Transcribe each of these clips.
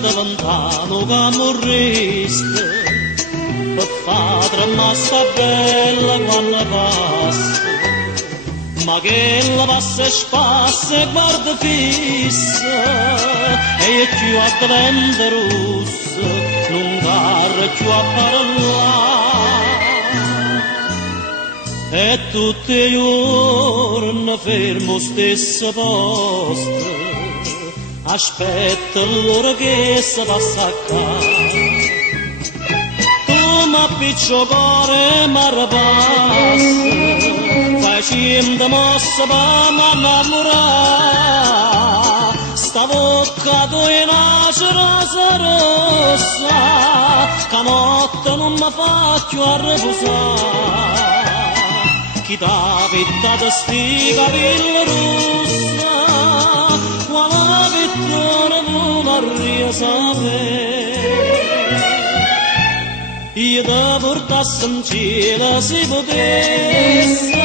da lontano che morreste, per fa tremassa bella quando passa, ma che la passa e spassa e guarda fissa, e è più a diventa rossa, non carre più a parlare. E tutti i giorni fermo stesso posto, aspetta l'ora che si passa a casa. Tu m'appiccio cuore ma rapassa, facendo mossa per m'annamorare. Stavolta tu in una rosa rossa, che notte non mi fa più a riposare. Chi t'ha pittata sti capelli rossa, quale vittoria vorrei sapere. Io ti portassi in cielo se potesse,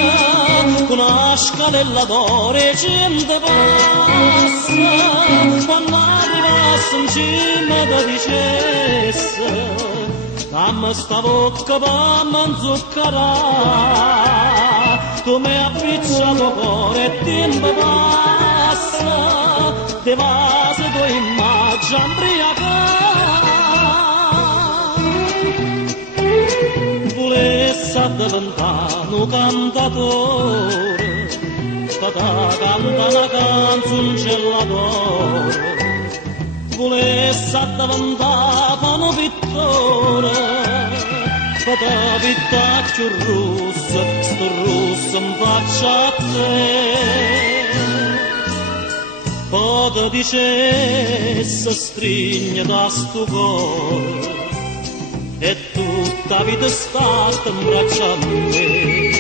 con una scalella d'oro e 100 passa, quando arrivassi in cima ti dicesse, dammi sta bocca per m'inzuccherare. Tu mi appicciato cuore e tempo passa, te vasi tu immagini imbriacare. Volessi diventare un cantatore, che ti canta una canzoncella d'oro. Volessi diventare un pittore, che ti pitta più rossa, sto rosso in faccia a te. Poi ti dicesse stringe da sto cuore, e tutta vita stata in braccio a me.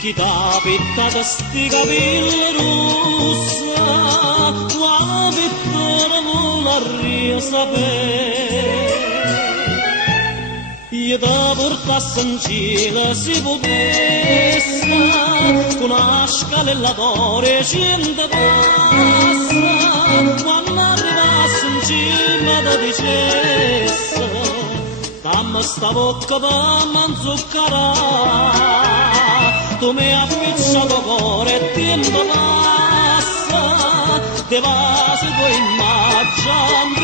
Chi t'ha pittata sti capelli rossa, quale vittoria vorrei sapere. Io ti portassi in cielo se potesse, con una scalella d'oro e 100 passa, quando arrivassi in cima ti dicesse, dammi sta bocca per m'inzuccherare. Tu mi appicciato cuore e tempo passa, te vasi tu immagini